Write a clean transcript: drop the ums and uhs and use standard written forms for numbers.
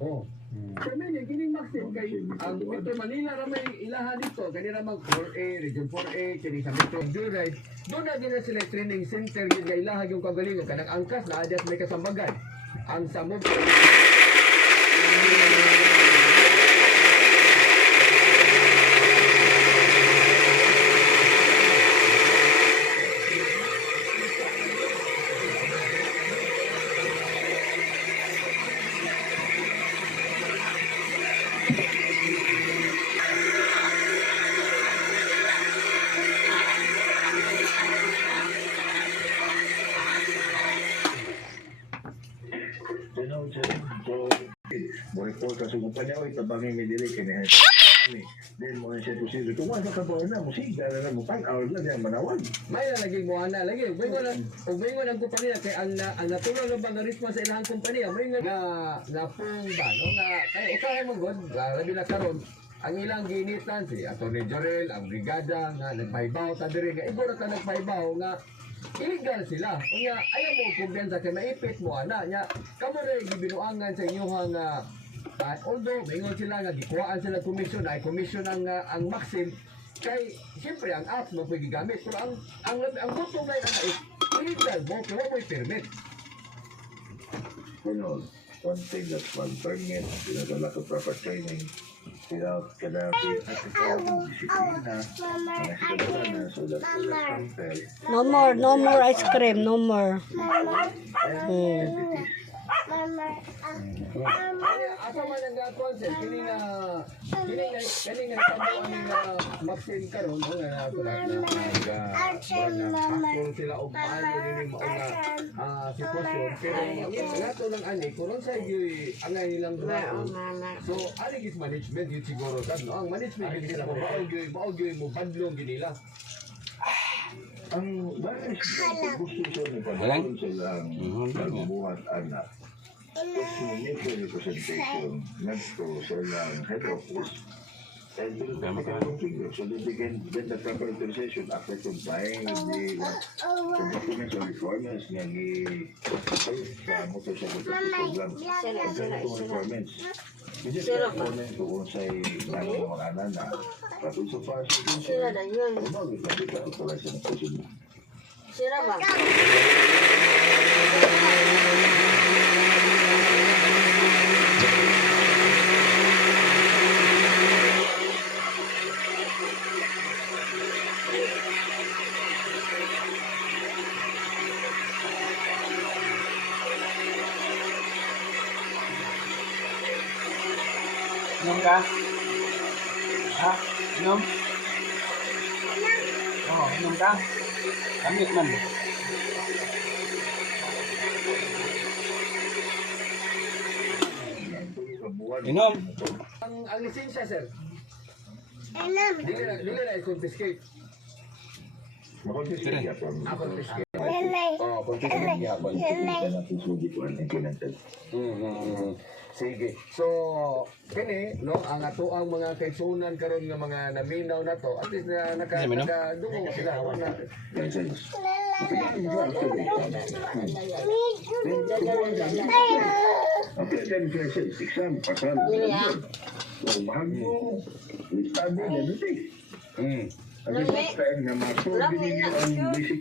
Oh. Kami ni kining Maxim kay ang Metro Manila ra may ilaha dito kanira mag 4A Region 4A kini sa Metro Joyride doon na din sila training center gyud kay ilaha yung kagalingon kanang angkas na adyas may kasambagan ang samog mo report ka sa kumpanya o itabangin may dili kini then mo siya to siya kung wala ka ba na mo siga na mo 5 hours na diyan manawag may lagi mo ana lagi may ang kumpanya kay ang natulong ng bangarisma sa ilahang kumpanya may nga pong ba no nga kay usahay mo god labi na karon ang ilang ginitan si Atty. Jorel ang brigada nga nagpaibaw ta diri nga igor ta nagpaibaw nga illegal sila. Unya ayaw mo kumpiyansa kay maipit mo ana nya kamo ra gibinuangan sa inyong although mingon sila nga gikuhaan sila komisyon ay komisyon ang Maxim kay siyempre ang apps mo pwede gamit pero ang bottom line ana is illegal mo pero mo permit. One thing that's one permit, pinadala ko proper training, without kadabi at ikaw disiplina, na so that No more ice cream, no more. Asa man ang concept kini nga tabuan nga Maxim karon nga ato na pastor sila og paano dinhi mo nga sitwasyon pero nato lang ani kuno sa gyud angay nilang draon so ani gis management yun siguro sad no ang management gid sila mao gyud mo badlong gid nila ang gusto ko ni pagdating sila magbuhat anak. Gusto niya po representation nagto sila head office. And so they can get the proper authorization after complying with the documents or requirements nga sa motorcycle program. Requirements. This is the requirement kung sa'y mga anan na patun sa fast food. Sira na yun. Sira ba? Inom ka? Ha? Inom? Oo, inom ka? Kami man. Inom? ang lisensya sir Alam. dili na i-confiscate Makonfiscate ya po. confiscate Nanay. oh confiscate yapon Nanay. Sige. So, kini no ang ato ang mga kaigsunan karon nga mga naminaw na to, at least na nakadungog sila wala. Okay, then license exam pasal. Mahal mo. Study na dito. Ang masuk din ang basic